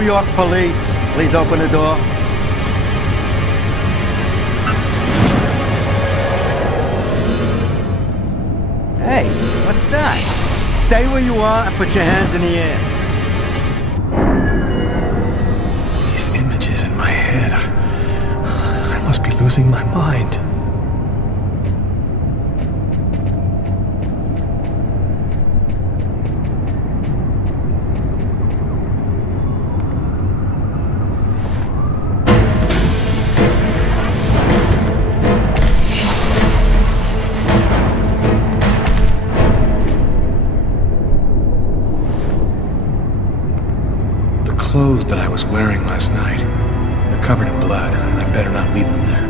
New York police, please open the door. Hey, what's that? Stay where you are and put your hands in the air. These images in my head. I must be losing my mind. The clothes that I was wearing last night, they're covered in blood. I better not leave them there.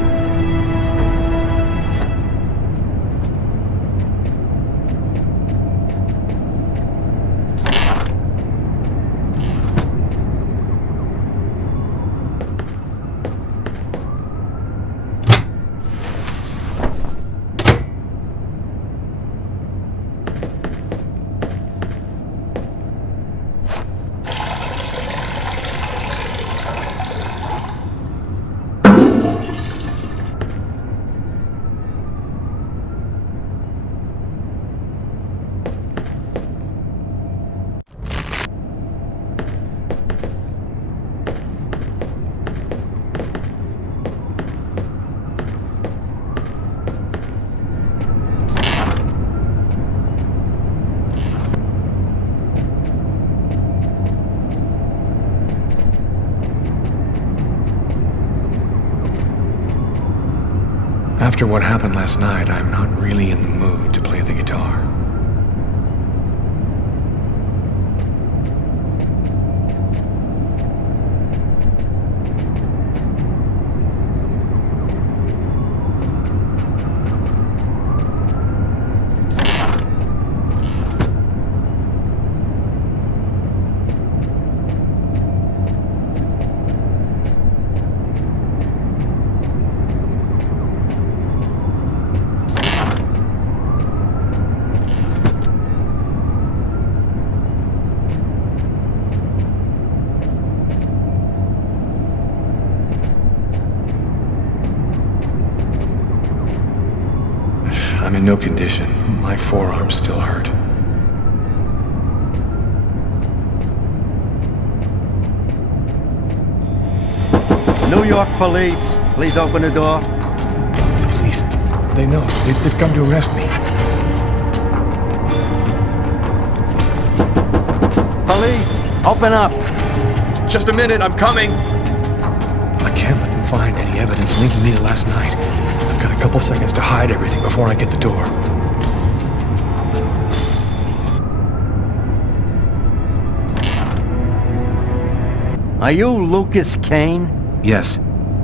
After what happened last night, I'm not really in the mood to play the guitar. I'm in no condition. My forearms still hurt. New York police, please open the door. The police, they know. They've come to arrest me. Police, open up. Just a minute, I'm coming. I can't let them find any evidence linking me to last night. I've got a couple seconds to hide everything before I get the door. Are you Lucas Kane? Yes.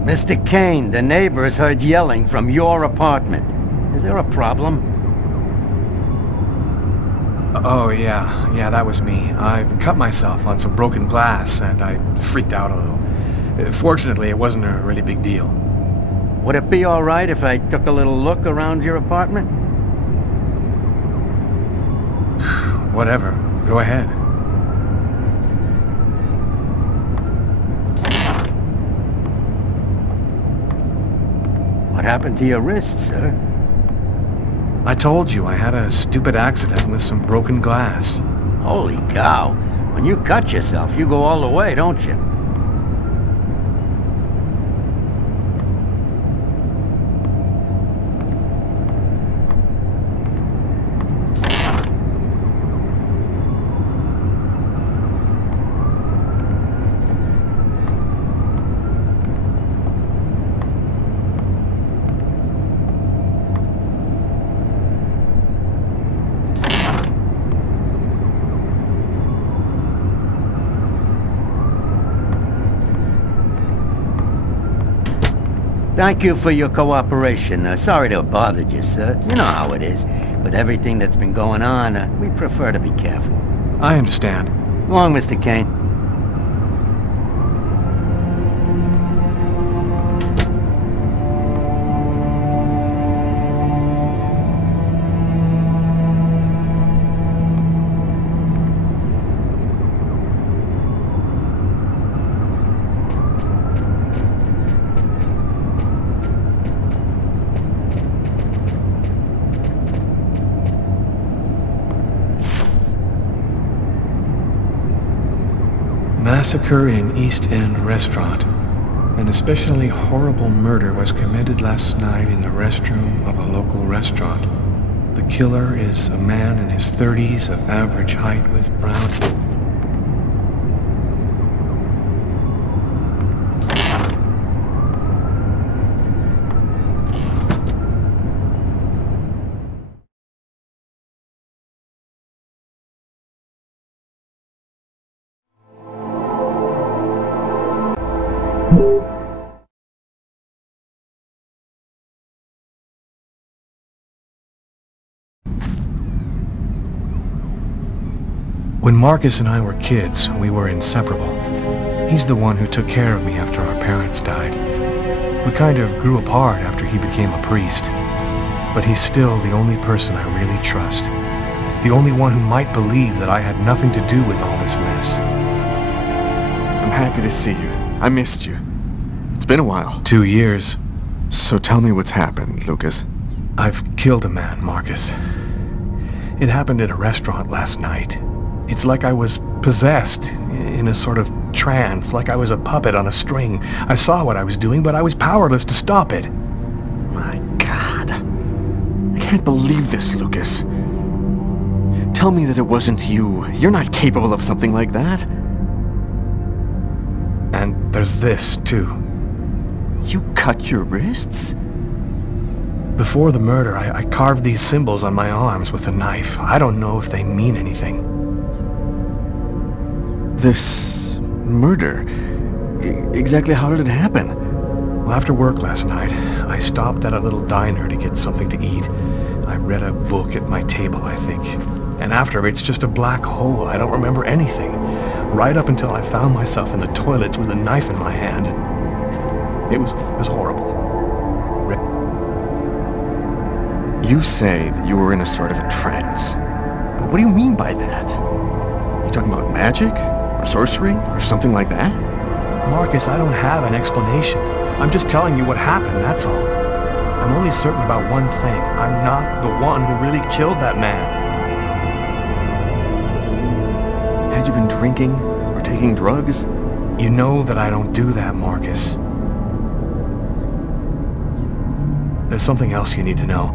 Mr. Kane, the neighbors heard yelling from your apartment. Is there a problem? Oh, yeah, that was me. I cut myself on some broken glass, and I freaked out a little. Fortunately, it wasn't a really big deal. Would it be all right if I took a little look around your apartment? Whatever. Go ahead. What happened to your wrist, sir? I told you I had a stupid accident with some broken glass. Holy cow. When you cut yourself, you go all the way, don't you? Thank you for your cooperation. Sorry to have bothered you, sir. You know how it is. With everything that's been going on, we prefer to be careful. I understand. Go on, Mr. Kane. Massacre in East End restaurant. An especially horrible murder was committed last night in the restroom of a local restaurant. The killer is a man in his 30s of average height with brown... When Marcus and I were kids, we were inseparable. He's the one who took care of me after our parents died. We kind of grew apart after he became a priest. But he's still the only person I really trust. The only one who might believe that I had nothing to do with all this mess. I'm happy to see you. I missed you. It's been a while. 2 years. So tell me what's happened, Lucas. I've killed a man, Marcus. It happened at a restaurant last night. It's like I was possessed, in a sort of trance, like I was a puppet on a string. I saw what I was doing, but I was powerless to stop it. My God. I can't believe this, Lucas. Tell me that it wasn't you. You're not capable of something like that. And there's this, too. You cut your wrists? Before the murder, I carved these symbols on my arms with a knife. I don't know if they mean anything. This murder? Exactly how did it happen? Well, after work last night, I stopped at a little diner to get something to eat. I read a book at my table, I think. And after, it's just a black hole. I don't remember anything. Right up until I found myself in the toilets with a knife in my hand. It was horrible. You say that you were in a sort of a trance. But what do you mean by that? Are you talking about magic? Or sorcery? Or something like that? Marcus, I don't have an explanation. I'm just telling you what happened, that's all. I'm only certain about one thing. I'm not the one who really killed that man. Had you been drinking or taking drugs? You know that I don't do that, Marcus. There's something else you need to know.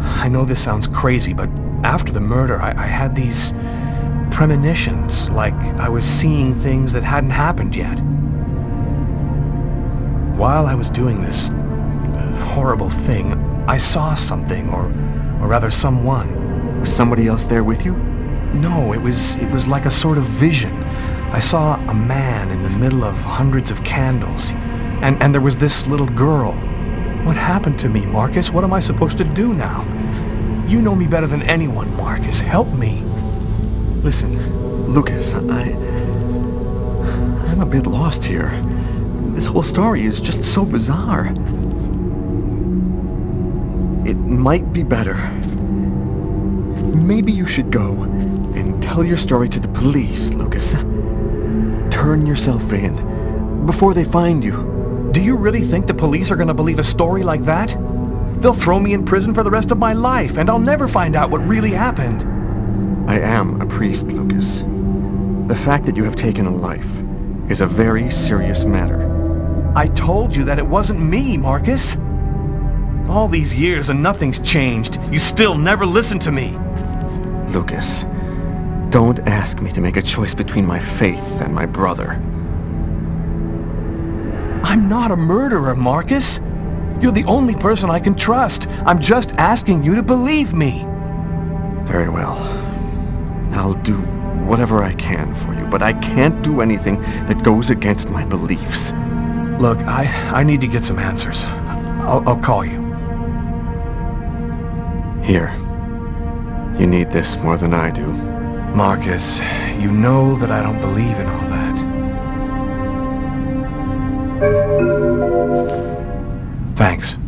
I know this sounds crazy, but after the murder, I had these premonitions, like I was seeing things that hadn't happened yet. While I was doing this horrible thing, I saw something, or rather someone. Was somebody else there with you? No, it was like a sort of vision. I saw a man in the middle of hundreds of candles, and there was this little girl. What happened to me, Marcus? What am I supposed to do now? You know me better than anyone, Marcus. Help me. Listen, Lucas, I'm a bit lost here. This whole story is just so bizarre. It might be better. Maybe you should go and tell your story to the police, Lucas. Turn yourself in before they find you. Do you really think the police are going to believe a story like that? They'll throw me in prison for the rest of my life, and I'll never find out what really happened. I am a priest, Lucas. The fact that you have taken a life is a very serious matter. I told you that it wasn't me, Marcus. All these years and nothing's changed. You still never listen to me. Lucas, don't ask me to make a choice between my faith and my brother. I'm not a murderer, Marcus. You're the only person I can trust. I'm just asking you to believe me. Very well. I'll do whatever I can for you, but I can't do anything that goes against my beliefs. Look, I need to get some answers. I'll call you. Here. You need this more than I do. Marcus, you know that I don't believe in all that. Thanks.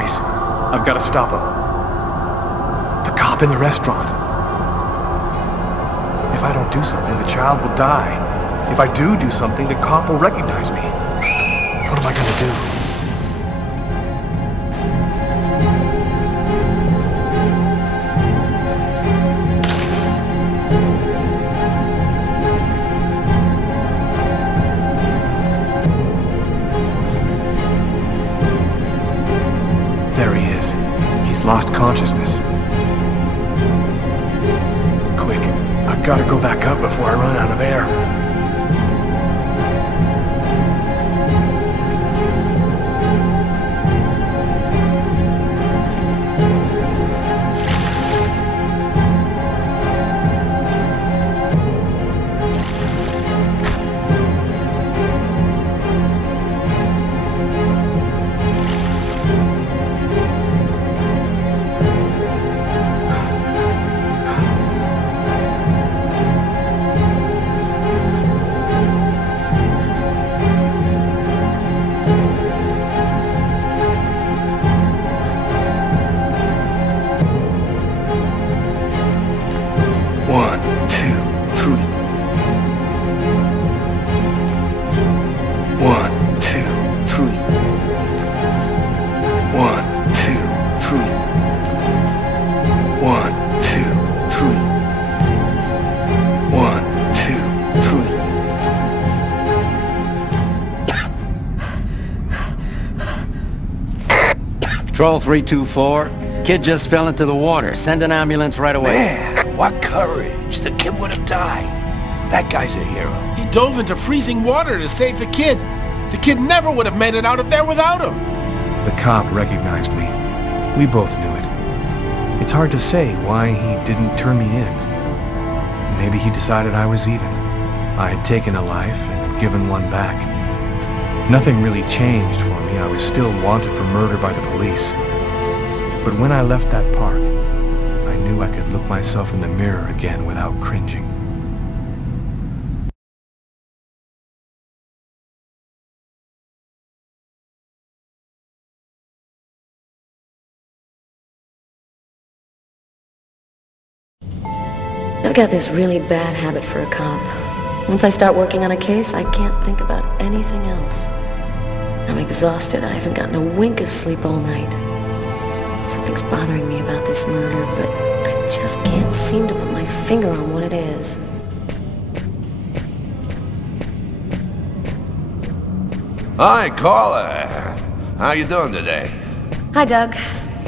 nice. I've got to stop him. The cop in the restaurant. If I don't do something, the child will die. If I do something, the cop will recognize me. What am I gonna do? There he is. He's lost consciousness. Quick, I've got to go back up before I run out of air. Patrol 324. Kid just fell into the water. Send an ambulance right away. Man, what courage. The kid would have died. That guy's a hero. He dove into freezing water to save the kid. The kid never would have made it out of there without him. The cop recognized me. We both knew it. It's hard to say why he didn't turn me in. Maybe he decided I was even. I had taken a life and given one back. Nothing really changed for me. I was still wanted for murder by the police. But when I left that park, I knew I could look myself in the mirror again without cringing. I've got this really bad habit for a cop. Once I start working on a case, I can't think about anything else. I'm exhausted. I haven't gotten a wink of sleep all night. Something's bothering me about this murder, but I just can't seem to put my finger on what it is. Hi, caller. How you doing today? Hi, Doug.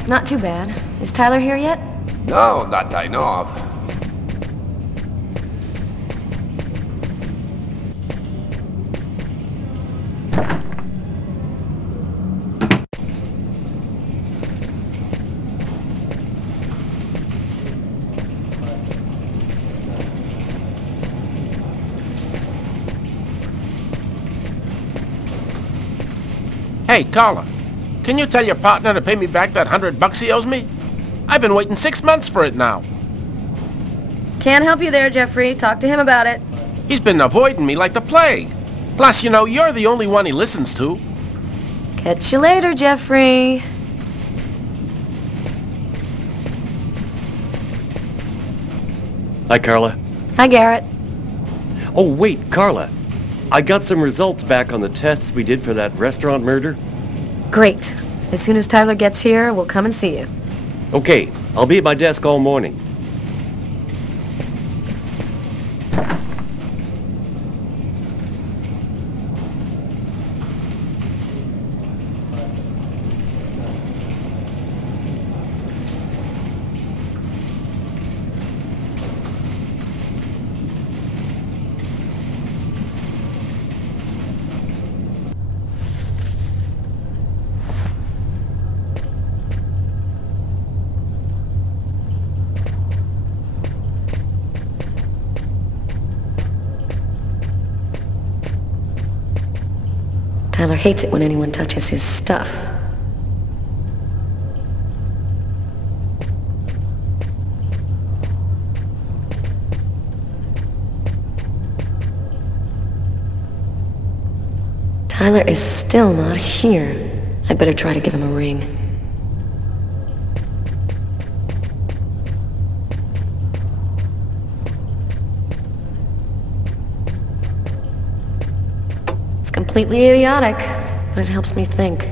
Not too bad. Is Tyler here yet? No, not that I know of. Hey, caller. Can you tell your partner to pay me back that $100 he owes me? I've been waiting 6 months for it now. Can't help you there, Jeffrey. Talk to him about it. He's been avoiding me like the plague. Plus, you know, you're the only one he listens to. Catch you later, Jeffrey. Hi, Carla. Hi, Garrett. Oh, wait, Carla. I got some results back on the tests we did for that restaurant murder. Great. As soon as Tyler gets here, we'll come and see you. Okay, I'll be at my desk all morning. Tyler hates it when anyone touches his stuff. Tyler is still not here. I'd better try to give him a ring. completely idiotic, but it helps me think.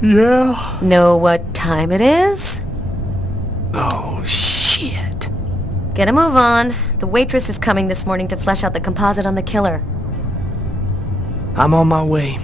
Yeah? Know what time it is? Oh, shit. Get a move on. The waitress is coming this morning to flesh out the composite on the killer. I'm on my way.